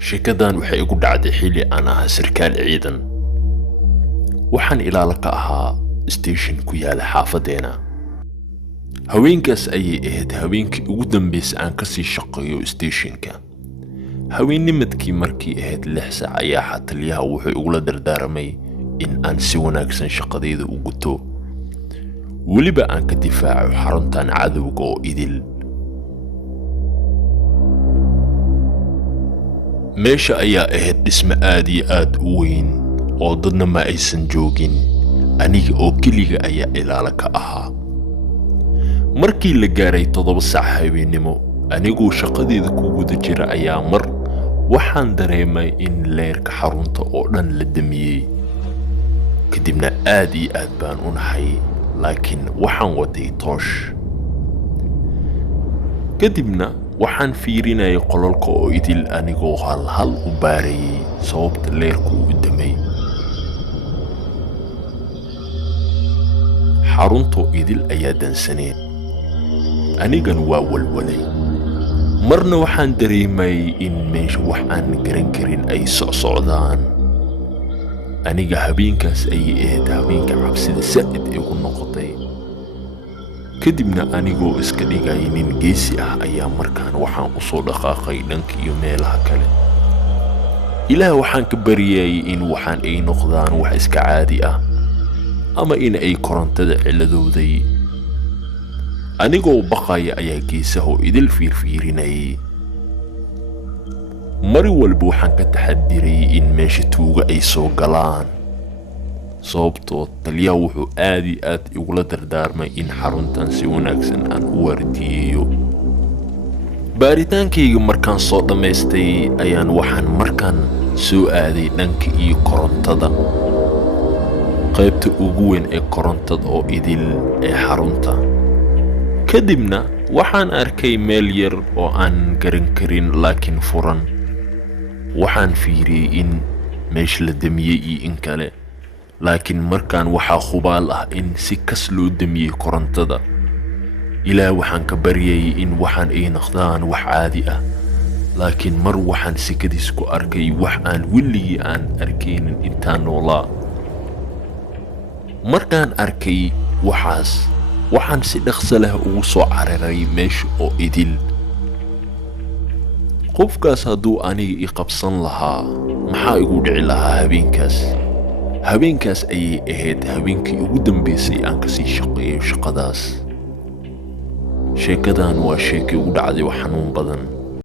sheekadan waxay igu dhacday xilli aan ahaa sarkaal ciidan. waxaan ilaalo ka ahaa station ku yaala xaafadeena. haweenkaas ayay ahayd haweenkii ugu dambeysay aan ka sii shaqeeyo stationka. haweennimadkii markii ahayd 6 saac ayaa xataliyaha wuxuu igula dardaaramay in aan si wanaagsan shaqadayda u guto, weliba aan ka difaaco xaruntan cadowga oo idil. meesha ayaa ahayd dhisme aad iyo aad u weyn oo dadna ma aysan joogin, aniga oo keliga ayaa ilaalo ka ahaa. markii la gaaray 7 saac habeennimo, anigoo shaqadeeda ku guda jira ayaa mar waxaan dareemay in leerka xarunta oo dhan la damiyey. kadibna aad iyo aad baan u naxay, laakiin waxaan watay toosh. kadibna waxaan fiirinayay qolalka oo idil anigoo hal u baarayay sababta leerku u damay. xarunta idil ayaa dansaneed, anigana waa walwalay. marna waxaan dareemay in meesha wax aan garan karin ay socdaan. aniga habeenkaas ayay ahayd habeenka cabsida saa'id igu noqotay. kadibna anigoo iska dhigay nin geesi ah ayaa markaan waxaan u soo dhaqaaqay dhanka iyo meelaha kale. ilaah waxaan ka baryayay in waxaan ay noqdaan wax iska caadi ah ama in ay korontada ciladowday. anigoo baqaya ayaa geesaha idil fiirfiirinayay. mar walba waxaan ka taxadiray in meesha tuuga ay soo galaan, sababtoo taliyaha wuxuu aad iyo aad igula dardaarmay in xaruntan si wanaagsan aan u waardiyeeyo. baaritaankayga markaan soo dhammaystay ayaan waxaan markaan soo aaday dhanka iyo korontada, qaybta ugu weyn ee korontada oo idil ee xarunta. kadibna waxaan arkay meel yar oo aan garan karin laakiin furan. waxaan fiiriyey in meesha la damiyey iyo in kale, laakiin markaan waxaa hubaal ah in si kas loo damiyey korontada. ilaah waxaan ka baryayay in waxaan ay noqdaan wax caadi ah, laakiin mar waxaan sikadiis ku arkay wax aan weligii aan arkaynin intaan noolaa. markaan arkay waxaan si dhaqso leh ugu soo cararay meesha oo idil. qofkaas hadduu aniga i qabsan lahaa maxaa igu dhici lahaa habeenkaas? habeenkaas ayay ahayd habeenkii ugu dambeysay aan ka sii shaqeeyo shaqadaas. sheekadan waa sheeko igu dhacday wax xanuun badan.